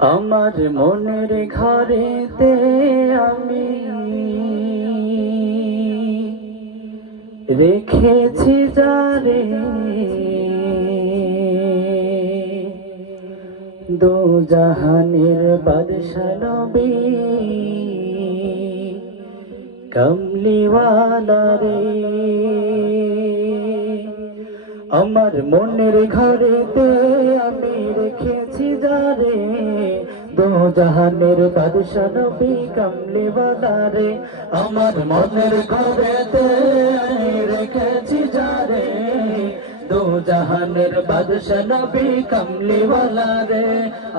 আমার মনের ঘরেতে আমি রেখেছি যারে দো জাহানের বাদশা নবী কমলিওয়ালা রে। আমার মনের ঘরেতে আমি রেখেছি যারে দো জাহানের বাদশা নবী কমলিওয়ালা রে আমার মনের ঘরেতে আমি রেখেছি যারে দো জাহানের বাদশা নবী কমলিওয়ালা রে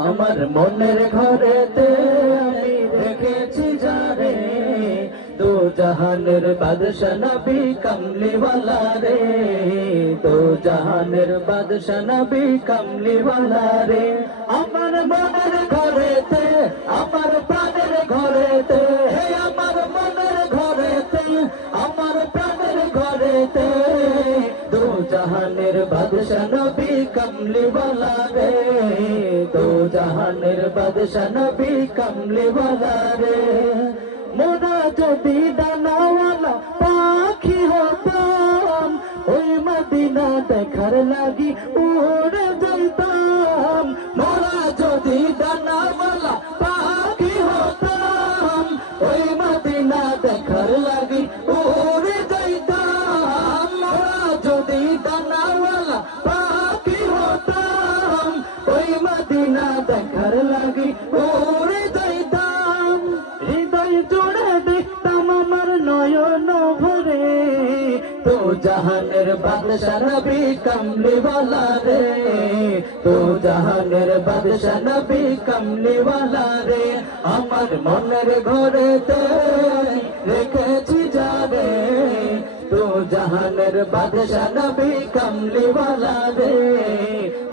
আমার মনের ঘরেতে আমি রেখেছি যারে। দো জাহানের বাদশা নবী কমলিওয়ালা রে দো জাহানের বাদশা নবী কমলিওয়ালা রে আমার মনের ঘরেতে আমার প্রাণের ঘরেতে আমার মনের ঘরেতে আমার প্রাণের ঘরেতে দো জাহানের বাদশা নবী কমলিওয়ালা রে দো জাহানের বাদশা নবী কমলিওয়ালা রে মোরা যদি দানাওয়ালা পাখি হতাম, ওই মদিনা দেখার লাগি উড়ে যাইতাম। মোরা যদি দানাওয়ালা পাখি হতাম, ওই মদিনা দেখার লাগি উড়ে যাইতাম। মোরা যদি দানাওয়ালা পাখি হতাম, ওই মদিনা দেখার লাগি নয়ন ভরে, তো জাহানের বাদশা নবী কমলিওয়ালা রে, তো জাহানের বাদশা নবী কমলিওয়ালা রে, আমার মনের ঘরে রেখেছি যাবে তো জাহানের বাদশা নবী কমলিওয়ালা রে,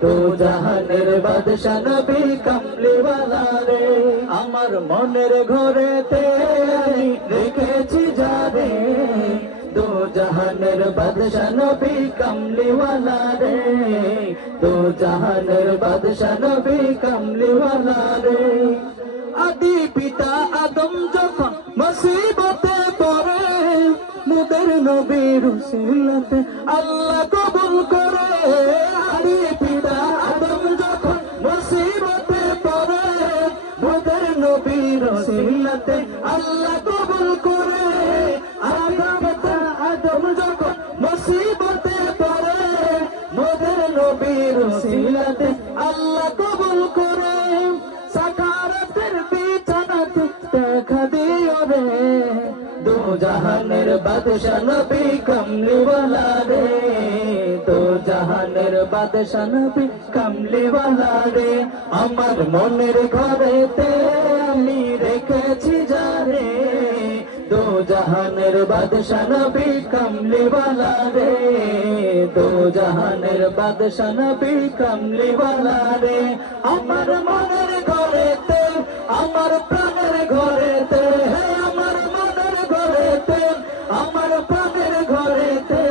তো জাহানের বাদশা নবী কমলিওয়ালা রে, আমার মনের ঘরেতে আমি রেখেছি জাহানের বাদশা নবী কমলিওয়ালা রে। দো জাহানের বাদশা নবী কমলিওয়ালা রে। আদি পিতা আদম যখন মুসিবতে পড়ে, মুদের নবীর উসিলতে আল্লাহ কবুল করে। আদি পিতা আদম যখন মুসিবতে পড়ে, মুদের নবীর উসিলতে আল্লাহ জাহানের বাদশা নবী কমলিওয়ালা রে। দো জাহানের বাদশা নবী কমলিওয়ালা রে। আমার মনের ঘরেতে আমি রেখেছি যারে দো জাহানের বাদশা নবী কমলিওয়ালা রে। দো জাহানের বাদশা নবী কমলিওয়ালা রে। আমার আমার প্রাণের ঘরেতে,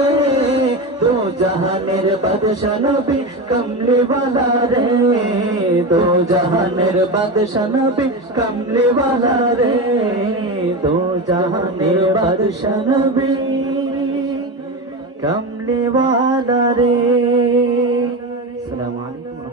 দো জাহানের বাদশা নবী কমলিওয়ালা রে। দো জাহানের বাদশা নবী কমলিওয়ালা রে। দো জাহানের বাদশা নবী কমলিওয়ালা রে।